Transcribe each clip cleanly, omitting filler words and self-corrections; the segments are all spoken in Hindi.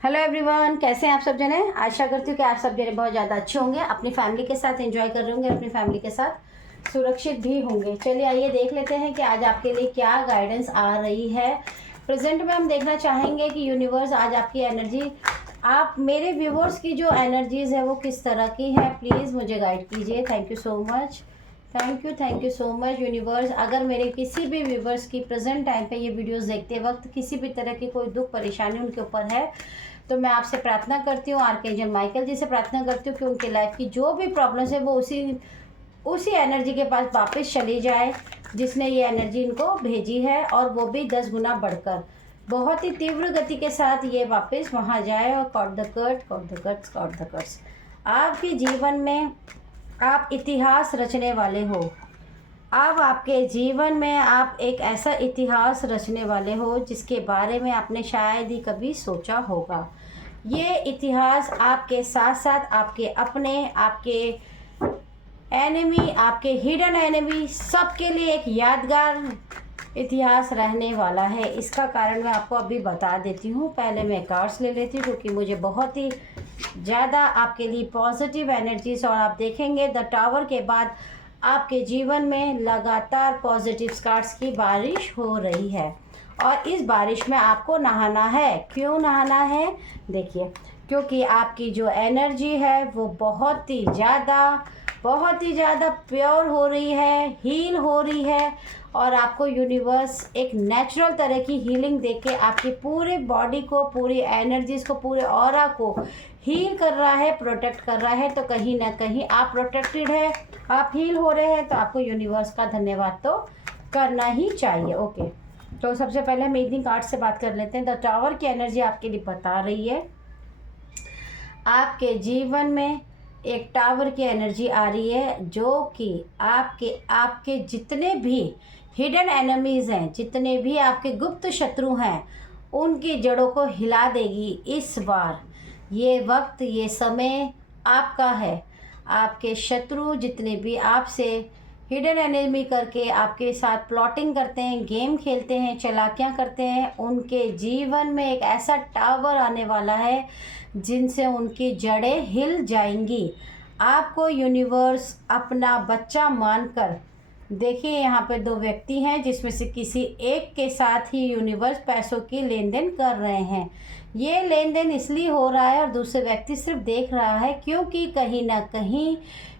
हेलो एवरीवन, कैसे हैं आप सब जने। आशा करती हूँ कि आप सब जने बहुत ज़्यादा अच्छे होंगे, अपनी फैमिली के साथ एंजॉय कर रहे होंगे, अपनी फैमिली के साथ सुरक्षित भी होंगे। चलिए आइए देख लेते हैं कि आज आपके लिए क्या गाइडेंस आ रही है। प्रेजेंट में हम देखना चाहेंगे कि यूनिवर्स आज आपकी एनर्जी, आप मेरे व्यूवर्स की जो एनर्जीज़ है वो किस तरह की है, प्लीज़ मुझे गाइड कीजिए। Thank you so much, thank you so much universe. अगर मेरे किसी भी व्यूवर्स की प्रेजेंट टाइम पे ये वीडियोस देखते वक्त किसी भी तरह की कोई दुख परेशानी उनके ऊपर है, तो मैं आपसे प्रार्थना करती हूँ, आर्कएंजल माइकल जी से प्रार्थना करती हूँ कि उनके लाइफ की जो भी प्रॉब्लम्स है वो उसी एनर्जी के पास वापस चली जाए जिसने ये एनर्जी इनको भेजी है, और वो भी 10 गुना बढ़कर बहुत ही तीव्र गति के साथ ये वापस वहाँ जाए। और caught the cut, caught the cuts, caught the cuts. आपके जीवन में आप इतिहास रचने वाले हो। अब आपके जीवन में आप एक ऐसा इतिहास रचने वाले हो जिसके बारे में आपने शायद ही कभी सोचा होगा। ये इतिहास आपके साथ साथ आपके अपने, आपके एनिमी, आपके हिडन एनिमी, सबके लिए एक यादगार इतिहास रहने वाला है। इसका कारण मैं आपको अभी बता देती हूँ। पहले मैं कार्ड्स ले लेती हूँ क्योंकि मुझे बहुत ही ज़्यादा आपके लिए पॉजिटिव एनर्जीज, और आप देखेंगे द टावर के बाद आपके जीवन में लगातार पॉजिटिव कार्ड्स की बारिश हो रही है। और इस बारिश में आपको नहाना है। क्यों नहाना है? देखिए, क्योंकि आपकी जो एनर्जी है वो बहुत ही ज़्यादा प्योर हो रही है, हील हो रही है। और आपको यूनिवर्स एक नेचुरल तरह की हीलिंग देके आपकी पूरे बॉडी को, पूरी एनर्जीज को, पूरे ऑरा को हील कर रहा है, प्रोटेक्ट कर रहा है। तो कहीं ना कहीं आप प्रोटेक्टेड है, आप हील हो रहे हैं, तो आपको यूनिवर्स का धन्यवाद तो करना ही चाहिए। ओके, तो सबसे पहले हम रीडिंग कार्ड से बात कर लेते हैं। द टावर की एनर्जी आपके लिए बता रही है आपके जीवन में एक टावर की एनर्जी आ रही है जो कि आपके जितने भी हिडन एनिमीज़ हैं, जितने भी आपके गुप्त शत्रु हैं, उनकी जड़ों को हिला देगी। इस बार ये वक्त, ये समय आपका है। आपके शत्रु जितने भी आपसे हिडन एनिमी करके आपके साथ प्लॉटिंग करते हैं, गेम खेलते हैं, चालाकियाँ करते हैं, उनके जीवन में एक ऐसा टावर आने वाला है जिनसे उनकी जड़ें हिल जाएंगी। आपको यूनिवर्स अपना बच्चा मानकर, देखिए यहाँ पे दो व्यक्ति हैं जिसमें से किसी एक के साथ ही यूनिवर्स पैसों की लेन देन कर रहे हैं। ये लेन देन इसलिए हो रहा है और दूसरे व्यक्ति सिर्फ देख रहा है क्योंकि कहीं ना कहीं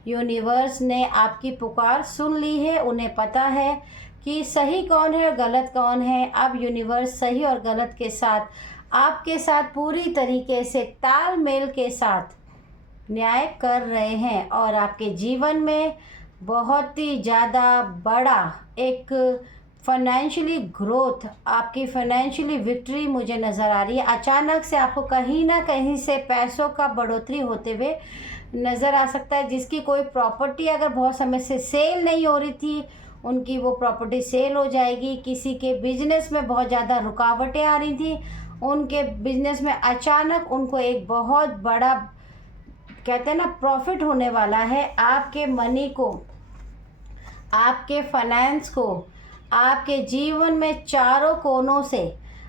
यूनिवर्स ने आपकी पुकार सुन ली है। उन्हें पता है कि सही कौन है और गलत कौन है। अब यूनिवर्स सही और गलत के साथ आपके साथ पूरी तरीके से तालमेल के साथ न्याय कर रहे हैं, और आपके जीवन में बहुत ही ज़्यादा बड़ा एक फाइनेंशियली ग्रोथ, आपकी फाइनेंशियली विक्ट्री मुझे नज़र आ रही है। अचानक से आपको कहीं ना कहीं से पैसों का बढ़ोतरी होते हुए नज़र आ सकता है। जिसकी कोई प्रॉपर्टी अगर बहुत समय से सेल नहीं हो रही थी, उनकी वो प्रॉपर्टी सेल हो जाएगी। किसी के बिजनेस में बहुत ज़्यादा रुकावटें आ रही थी, उनके बिजनेस में अचानक उनको एक बहुत बड़ा, कहते हैं ना, प्रॉफिट होने वाला है। आपके मनी को, आपके फाइनेंस को, आपके जीवन में चारों कोनों से,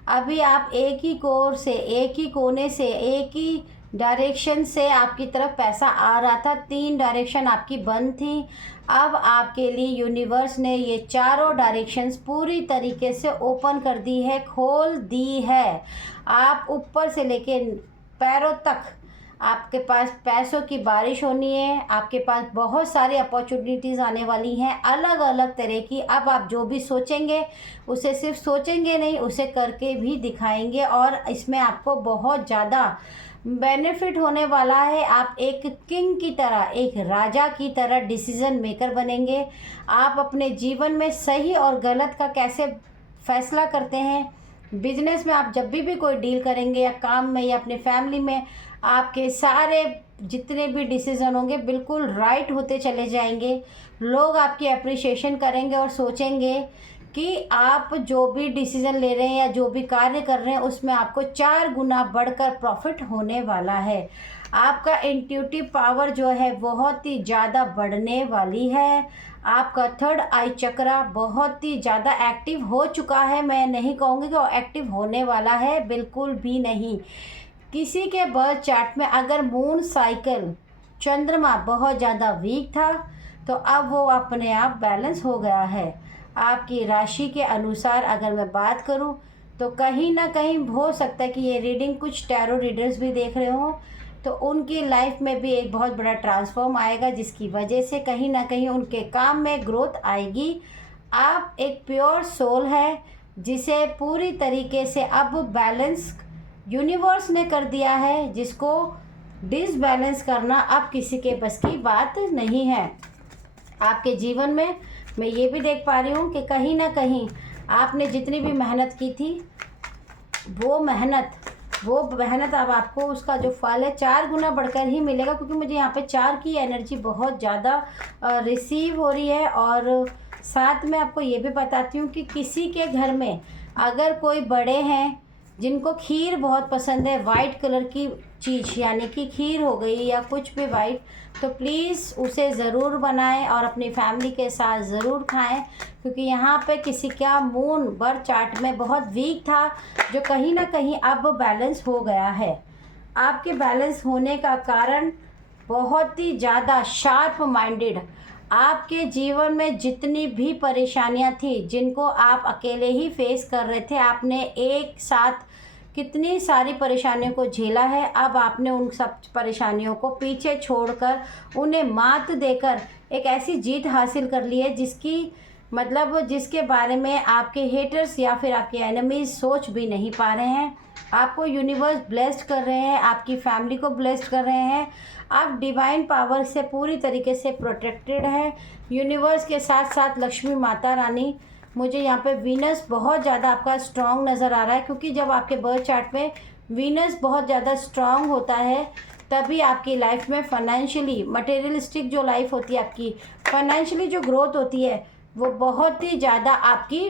अभी आप एक ही कोर से, एक ही कोने से, एक ही डायरेक्शन से आपकी तरफ पैसा आ रहा था। 3 डायरेक्शन आपकी बंद थी। अब आपके लिए यूनिवर्स ने ये चारों डायरेक्शंस पूरी तरीके से ओपन कर दी है, खोल दी है। आप ऊपर से लेके पैरों तक आपके पास पैसों की बारिश होनी है। आपके पास बहुत सारी अपॉर्चुनिटीज़ आने वाली हैं, अलग अलग तरह की। अब आप जो भी सोचेंगे उसे सिर्फ सोचेंगे नहीं, उसे करके भी दिखाएंगे, और इसमें आपको बहुत ज़्यादा बेनिफिट होने वाला है। आप एक किंग की तरह, एक राजा की तरह डिसीजन मेकर बनेंगे। आप अपने जीवन में सही और गलत का कैसे फैसला करते हैं, बिजनेस में आप जब भी कोई डील करेंगे, या काम में, या अपने फैमिली में, आपके सारे जितने भी डिसीज़न होंगे बिल्कुल राइट होते चले जाएंगे। लोग आपकी अप्रिशिएशन करेंगे और सोचेंगे कि आप जो भी डिसीज़न ले रहे हैं या जो भी कार्य कर रहे हैं उसमें आपको 4 गुना बढ़कर प्रॉफिट होने वाला है। आपका इंट्यूटिव पावर जो है बहुत ही ज़्यादा बढ़ने वाली है। आपका थर्ड आई चक्रा बहुत ही ज़्यादा एक्टिव हो चुका है। मैं नहीं कहूँगी कि वो एक्टिव होने वाला है, बिल्कुल भी नहीं। किसी के बर्थ चार्ट में अगर मून साइकिल चंद्रमा बहुत ज़्यादा वीक था तो अब वो अपने आप बैलेंस हो गया है। आपकी राशि के अनुसार अगर मैं बात करूं तो कहीं ना कहीं हो सकता है कि ये रीडिंग कुछ टैरो रीडर्स भी देख रहे हों, तो उनकी लाइफ में भी एक बहुत बड़ा ट्रांसफॉर्म आएगा, जिसकी वजह से कहीं ना कहीं उनके काम में ग्रोथ आएगी। आप एक प्योर सोल है जिसे पूरी तरीके से अब बैलेंस यूनिवर्स ने कर दिया है, जिसको डिसबैलेंस करना अब किसी के बस की बात नहीं है। आपके जीवन में मैं ये भी देख पा रही हूँ कि कहीं ना कहीं आपने जितनी भी मेहनत की थी वो मेहनत अब आपको उसका जो फल है 4 गुना बढ़कर ही मिलेगा, क्योंकि मुझे यहाँ पे 4 की एनर्जी बहुत ज़्यादा रिसीव हो रही है। और साथ में आपको ये भी बताती हूँ कि किसी के घर में अगर कोई बड़े हैं जिनको खीर बहुत पसंद है, वाइट कलर की चीज़ यानी कि खीर हो गई या कुछ भी वाइट, तो प्लीज़ उसे ज़रूर बनाएं और अपनी फैमिली के साथ ज़रूर खाएं, क्योंकि यहाँ पे किसी का मून बर्थ चार्ट में बहुत वीक था, जो कहीं ना कहीं अब बैलेंस हो गया है। आपके बैलेंस होने का कारण बहुत ही ज़्यादा शार्प माइंडेड, आपके जीवन में जितनी भी परेशानियां थी जिनको आप अकेले ही फेस कर रहे थे, आपने एक साथ कितनी सारी परेशानियों को झेला है। अब आपने उन सब परेशानियों को पीछे छोड़कर उन्हें मात देकर एक ऐसी जीत हासिल कर ली है जिसके बारे में आपके हेटर्स या फिर आपके एनिमीज सोच भी नहीं पा रहे हैं। आपको यूनिवर्स ब्लेस्ड कर रहे हैं, आपकी फैमिली को ब्लेस्ड कर रहे हैं। आप डिवाइन पावर से पूरी तरीके से प्रोटेक्टेड हैं। यूनिवर्स के साथ साथ लक्ष्मी माता रानी, मुझे यहाँ पे वीनस बहुत ज़्यादा आपका स्ट्रॉन्ग नज़र आ रहा है, क्योंकि जब आपके बर्थ चार्ट में वीनस बहुत ज़्यादा स्ट्रॉन्ग होता है तभी आपकी लाइफ में फाइनेंशियली मटेरियलिस्टिक जो लाइफ होती है, आपकी फाइनेंशियली जो ग्रोथ होती है वो बहुत ही ज़्यादा आपकी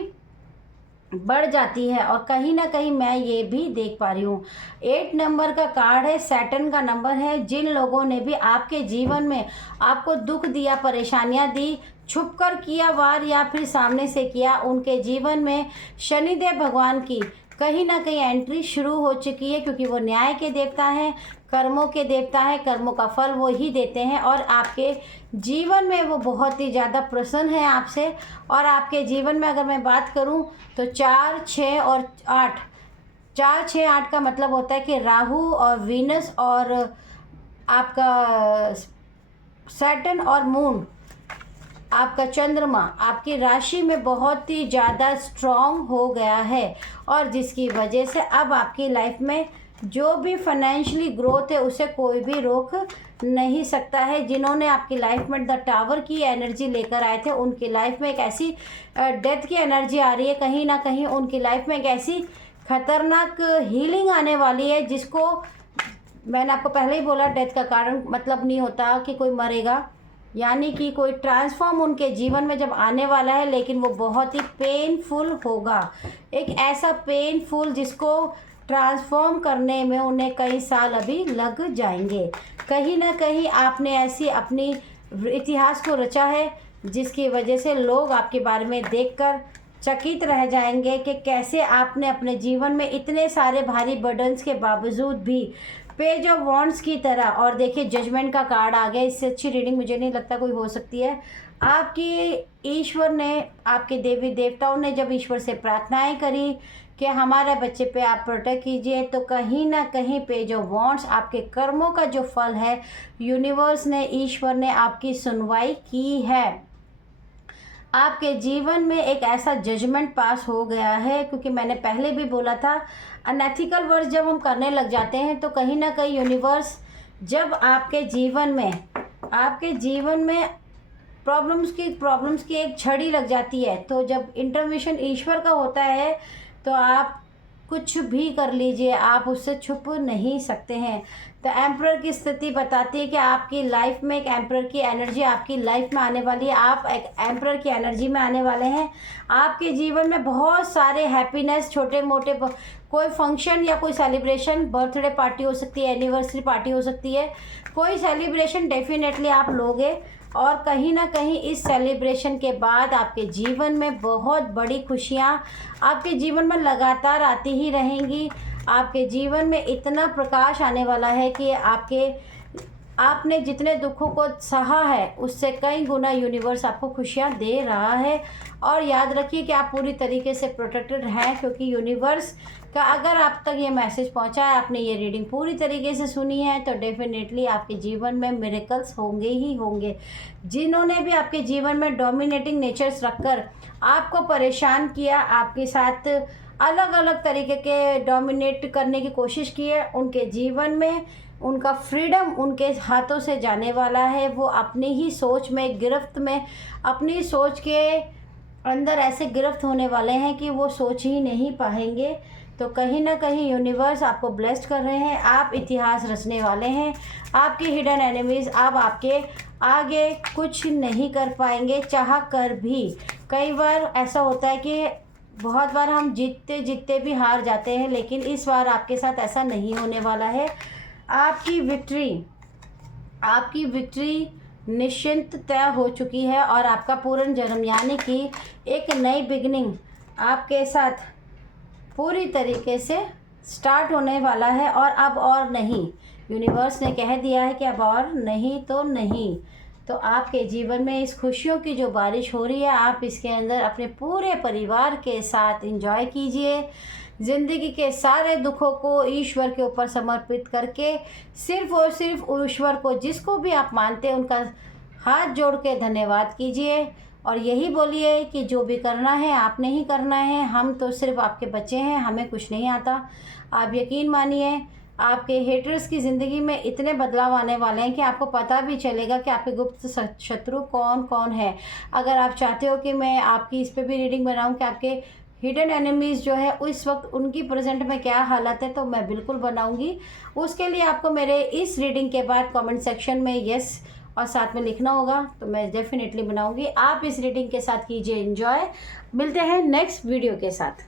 बढ़ जाती है। और कहीं ना कहीं मैं ये भी देख पा रही हूँ 8 नंबर का कार्ड है, सैटर्न का नंबर है। जिन लोगों ने भी आपके जीवन में आपको दुख दिया, परेशानियाँ दी, छुप कर किया वार या फिर सामने से किया, उनके जीवन में शनिदेव भगवान की कहीं ना कहीं एंट्री शुरू हो चुकी है, क्योंकि वो न्याय के देवता हैं, कर्मों के देवता हैं, कर्मों का फल वो ही देते हैं। और आपके जीवन में वो बहुत ही ज़्यादा प्रसन्न है आपसे। और आपके जीवन में अगर मैं बात करूं तो 4, 6 और 8, 4, 6, 8 का मतलब होता है कि राहु और वीनस और आपका सैटर्न और मून, आपका चंद्रमा आपकी राशि में बहुत ही ज़्यादा स्ट्रॉन्ग हो गया है, और जिसकी वजह से अब आपकी लाइफ में जो भी फाइनेंशियली ग्रोथ है उसे कोई भी रोक नहीं सकता है। जिन्होंने आपकी लाइफ में द टावर की एनर्जी लेकर आए थे, उनकी लाइफ में एक ऐसी डेथ की एनर्जी आ रही है, कहीं ना कहीं उनकी लाइफ में एक ऐसी खतरनाक हीलिंग आने वाली है, जिसको मैंने आपको पहले ही बोला, डेथ का कारण मतलब नहीं होता कि कोई मरेगा, यानी कि कोई ट्रांसफॉर्म उनके जीवन में जब आने वाला है, लेकिन वो बहुत ही पेनफुल होगा। एक ऐसा पेनफुल जिसको ट्रांसफॉर्म करने में उन्हें कई साल अभी लग जाएंगे। कहीं ना कहीं आपने ऐसी अपनी इतिहास को रचा है जिसकी वजह से लोग आपके बारे में देखकर चकित रह जाएंगे कि कैसे आपने अपने जीवन में इतने सारे भारी बर्डन्स के बावजूद भी पेज ऑफ वॉन्ड्स की तरह, और देखिए जजमेंट का कार्ड आ गया, इससे अच्छी रीडिंग मुझे नहीं लगता कोई हो सकती है। आपकी ईश्वर ने, आपके देवी देवताओं ने जब ईश्वर से प्रार्थनाएं करी कि हमारे बच्चे पे आप प्रोटेक्ट कीजिए, तो कहीं ना कहीं पेज ऑफ वॉन्ड्स आपके कर्मों का जो फल है, यूनिवर्स ने, ईश्वर ने आपकी सुनवाई की है। आपके जीवन में एक ऐसा जजमेंट पास हो गया है, क्योंकि मैंने पहले भी बोला था अनएथिकल वर्क जब हम करने लग जाते हैं तो कहीं ना कहीं यूनिवर्स जब आपके जीवन में प्रॉब्लम्स की एक छड़ी लग जाती है, तो जब इंटरवेंशन ईश्वर का होता है तो आप कुछ भी कर लीजिए, आप उससे छुप नहीं सकते हैं। तो एम्परर की स्थिति बताती है कि आपकी लाइफ में एक एम्परर की एनर्जी आपकी लाइफ में आने वाली है, आप एक एम्परर की एनर्जी में आने वाले हैं। आपके जीवन में बहुत सारे हैप्पीनेस, छोटे मोटे कोई फंक्शन या कोई सेलिब्रेशन, बर्थडे पार्टी हो सकती है, एनिवर्सरी पार्टी हो सकती है, कोई सेलिब्रेशन डेफिनेटली आप लोगे, और कहीं ना कहीं इस सेलिब्रेशन के बाद आपके जीवन में बहुत बड़ी खुशियाँ आपके जीवन में लगातार आती ही रहेंगी। आपके जीवन में इतना प्रकाश आने वाला है कि आपने जितने दुखों को सहा है उससे कई गुना यूनिवर्स आपको खुशियाँ दे रहा है। और याद रखिए कि आप पूरी तरीके से प्रोटेक्टेड हैं, क्योंकि यूनिवर्स का अगर आप तक ये मैसेज पहुंचा है, आपने ये रीडिंग पूरी तरीके से सुनी है, तो डेफिनेटली आपके जीवन में मिरेकल्स होंगे ही होंगे। जिन्होंने भी आपके जीवन में डोमिनेटिंग नेचर्स रखकर आपको परेशान किया, आपके साथ अलग अलग तरीके के डोमिनेट करने की कोशिश की है, उनके जीवन में उनका फ्रीडम उनके हाथों से जाने वाला है। वो अपनी ही सोच में गिरफ्त में, अपनी सोच के अंदर ऐसे गिरफ्त होने वाले हैं कि वो सोच ही नहीं पाएंगे। तो कहीं ना कहीं यूनिवर्स आपको ब्लेस्ड कर रहे हैं, आप इतिहास रचने वाले हैं। आपके हिडन एनिमीज़ अब आपके आगे कुछ नहीं कर पाएंगे चाह कर भी। कई बार ऐसा होता है कि बहुत बार हम जीतते जीतते भी हार जाते हैं, लेकिन इस बार आपके साथ ऐसा नहीं होने वाला है। आपकी विक्ट्री निश्चिंत तय हो चुकी है और आपका पूर्ण जन्म यानी कि एक नई बिगनिंग आपके साथ पूरी तरीके से स्टार्ट होने वाला है। और अब और नहीं, यूनिवर्स ने कह दिया है कि अब और नहीं तो नहीं। तो आपके जीवन में इस खुशियों की जो बारिश हो रही है, आप इसके अंदर अपने पूरे परिवार के साथ एंजॉय कीजिए। ज़िंदगी के सारे दुखों को ईश्वर के ऊपर समर्पित करके सिर्फ़ और सिर्फ ईश्वर को, जिसको भी आप मानते हैं, उनका हाथ जोड़ के धन्यवाद कीजिए। और यही बोलिए कि जो भी करना है आपने ही करना है, हम तो सिर्फ आपके बच्चे हैं, हमें कुछ नहीं आता। आप यकीन मानिए, आपके हेटर्स की ज़िंदगी में इतने बदलाव आने वाले हैं कि आपको पता भी चलेगा कि आपके गुप्त शत्रु कौन कौन है। अगर आप चाहते हो कि मैं आपकी इस पर भी रीडिंग बनाऊं कि आपके हिडन एनिमीज़ जो है उस वक्त उनकी प्रेजेंट में क्या हालत है, तो मैं बिल्कुल बनाऊंगी। उसके लिए आपको मेरे इस रीडिंग के बाद कमेंट सेक्शन में यस और साथ में लिखना होगा, तो मैं डेफिनेटली बनाऊंगी। आप इस रीडिंग के साथ कीजिए एंजॉय। मिलते हैं नेक्स्ट वीडियो के साथ।